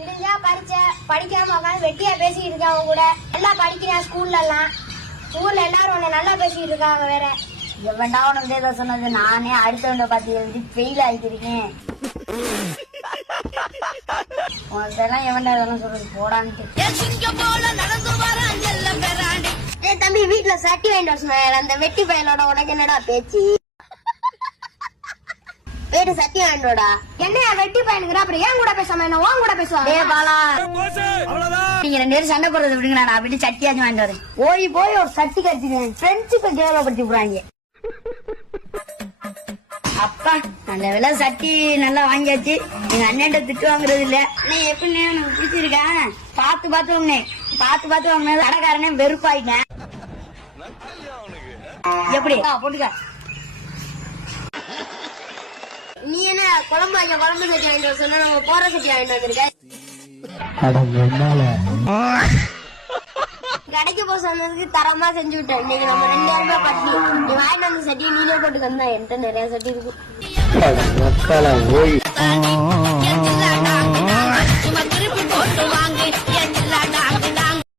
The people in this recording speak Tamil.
முடிஞ்சா பரிச்ச படிக்காம உட்காந்து வெட்டியா பேசிட்டு இருக்காங்க கூட. நல்லா படிக்கிறேன் ஸ்கூல்ல எல்லாம். ஊர்ல எல்லாரும் உன்னை நல்லா பேசிட்டு இருக்காங்க வேற. எவன்டா உனக்கு ஏதோ சொன்னது? நானே அடுத்தவங்க பார்த்து எழுதி ஃபெயில் ஆகிருக்கேன். உனக்கெல்லாம் எவன்டா இதெல்லாம் சொல்றது? போடான்ட்டு தம்பி வீட்டுல சட்டி வாங்கிட்டு வர சொன்னாரு. அந்த வெட்டி பையனோட உனக்கு என்னடா பேச்சு? வீட்டு சட்டி வாங்கிட்டோடா. என்ன வெட்டி பையனுக்குற? அப்புறம் ஏன் கூட பேசாம என்ன உன் கூட பேசுவாங்க? நீங்க 2 பேரும் சண்டை போடுறது விடுங்க. நான் அப்படி சட்டியாச்சும் வாங்கிட்டு வரேன். போய் ஒரு சட்டி கடிச்சிருக்கேன். ஃப்ரெண்ட்ஷிப்பை கேவலப்படுத்தி போறாங்க. அப்பா நல்ல வேலை சட்டி நல்லா வாங்கியாச்சு. எங்க அண்ணன் திட்டு வாங்குறது இல்ல. எப்படி உனக்கு பிடிச்சிருக்கேன்? பார்த்து வாங்கினே கடைக்காரனே வெறுப்பாயிட்டேன். எப்படி போட்டுக்க. நீ என்ன குழம்பு சட்டி வாங்கிட்டு வர சொன்ன? நம்ம போற சட்டி வாங்கிட்டு வந்திருக்க. கடைக்கு போக சொன்னதுக்கு தரமா செஞ்சு விட்டேன். இன்னைக்கு நம்ம 2000 ரூபாய் பட்டி. நீ வாங்கிட்டு வந்த சட்டி நீங்களே போட்டு வந்தா என்கிட்ட நிறைய சட்டி இருக்கு.